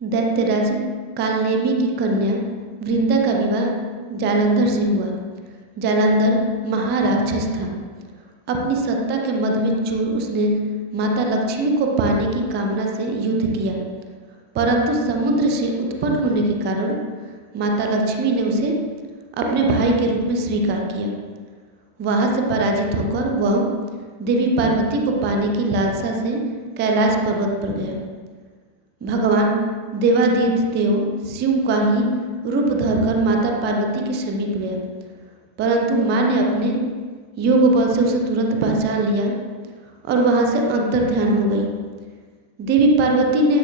दैत्यराज कालनेमी की कन्या वृंदा का विवाह जालंधर से हुआ। जालंधर महाराक्षस था। अपनी सत्ता के मद में चूर उसने माता लक्ष्मी को पाने की कामना से युद्ध किया, परंतु समुद्र से उत्पन्न होने के कारण माता लक्ष्मी ने उसे अपने भाई के रूप में स्वीकार किया। वहाँ से पराजित होकर वह देवी पार्वती को पाने की लालसा से कैलाश पर्वत पर गया। भगवान देवादिदेव शिव का ही रूप धरकर माता पार्वती के समीप गया, परंतु माँ ने अपने योग बल से उसे तुरंत पहचान लिया और वहाँ से अंतर ध्यान हो गई। देवी पार्वती ने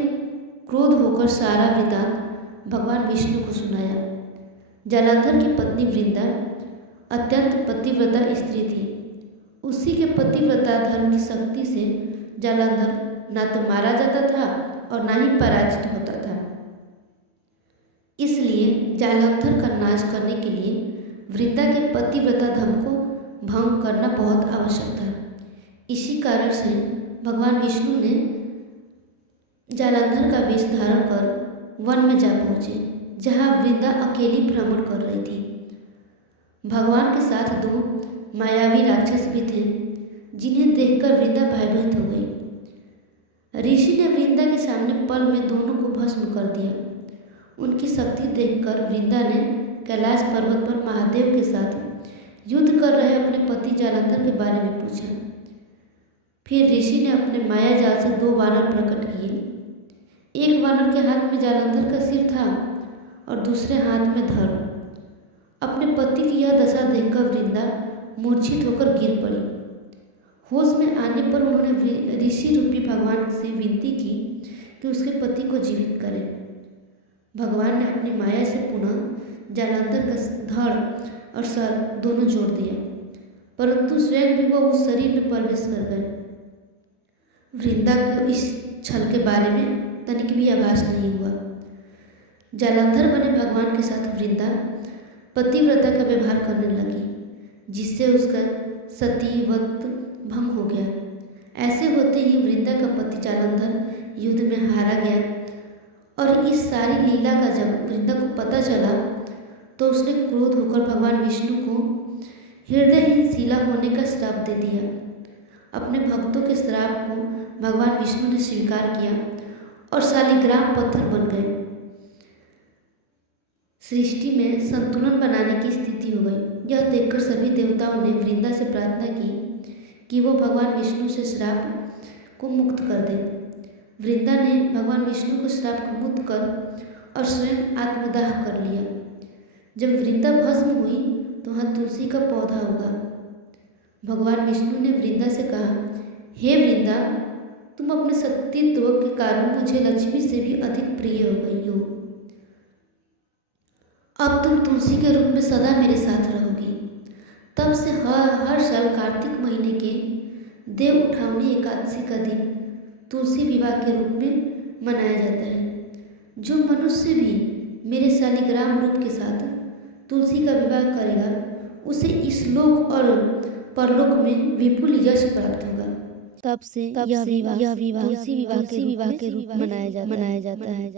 क्रोध होकर सारा वृतांत भगवान विष्णु को सुनाया। जालंधर की पत्नी वृंदा अत्यंत पतिव्रता स्त्री थी। उसी के पतिव्रता धर्म की शक्ति से जालंधर न तो मारा जाता था और न ही पराजित होता था। इसलिए जालंधर का नाश करने के लिए वृंदा के पतिव्रता धर्म को भंग करना बहुत आवश्यक था। इसी कारण से भगवान विष्णु ने जालंधर का वेश धारण कर वन में जा पहुँचे, जहाँ वृंदा अकेली भ्रमण कर रही थी। भगवान के साथ दो मायावी राक्षस भी थे, जिन्हें देखकर वृंदा भयभीत हो गई। ऋषि ने वृंदा के सामने पल में दोनों को भस्म कर दिया। उनकी शक्ति देखकर वृंदा ने कैलाश पर्वत पर महादेव के साथ युद्ध कर रहे अपने पति जालंधर के बारे में पूछा। फिर ऋषि ने अपने माया जाल से दो वानर प्रकट किए। एक वानर के हाथ में जालंधर का सिर था और दूसरे हाथ में धड़। अपने पति की यह दशा देखकर वृंदा मूर्छित होकर गिर पड़ी। होश में आने पर उन्होंने ऋषि रूपी भगवान से विनती की कि उसके पति को जीवित करें। भगवान ने अपनी माया से पुनः जालंधर का धड़ और सर दोनों जोड़ दिया, परंतु स्वयं भी वह उस शरीर में प्रवेश कर गए। वृंदा को इस छल के बारे में तनिक भी आभास नहीं हुआ। जालंधर बने भगवान के साथ वृंदा पतिव्रता का व्यवहार करने लगी, जिससे उसका सतीव्रत भंग हो गया। ऐसे होते ही वृंदा का पति जालंधर युद्ध में हारा गया और इस सारी लीला का जब वृंदा को पता चला तो उसने क्रोध होकर भगवान विष्णु को हृदयहीन शिला होने का श्राप दे दिया। अपने भक्तों के श्राप को भगवान विष्णु ने स्वीकार किया और शालिग्राम पत्थर बन गए। सृष्टि में संतुलन बनाने की स्थिति हो गई। यह देखकर सभी देवताओं ने वृंदा से प्रार्थना की कि वो भगवान विष्णु से श्राप को मुक्त कर दे। वृंदा ने भगवान विष्णु को श्राप को मुक्त कर और स्वयं आत्मदाह कर लिया। जब वृंदा भस्म हुई तो वहाँ तुलसी का पौधा उगा। भगवान विष्णु ने वृंदा से कहा, हे वृंदा, तुम अपने सतीत्व के कारण मुझे लक्ष्मी से भी अधिक प्रिय हो गई हो। अब तुम तुलसी के रूप में सदा मेरे साथ रहोगी। तब से हर साल कार्तिक महीने के देव उठावनी एकादशी का दिन तुलसी विवाह के रूप में मनाया जाता है। जो मनुष्य भी मेरे शालिग्राम रूप के साथ तुलसी का विवाह करेगा, उसे इस लोक और परलोक में विपुल यश प्राप्त होगा। तब से यह विवाह तुलसी विवाह के रूप में मनाया जाता है।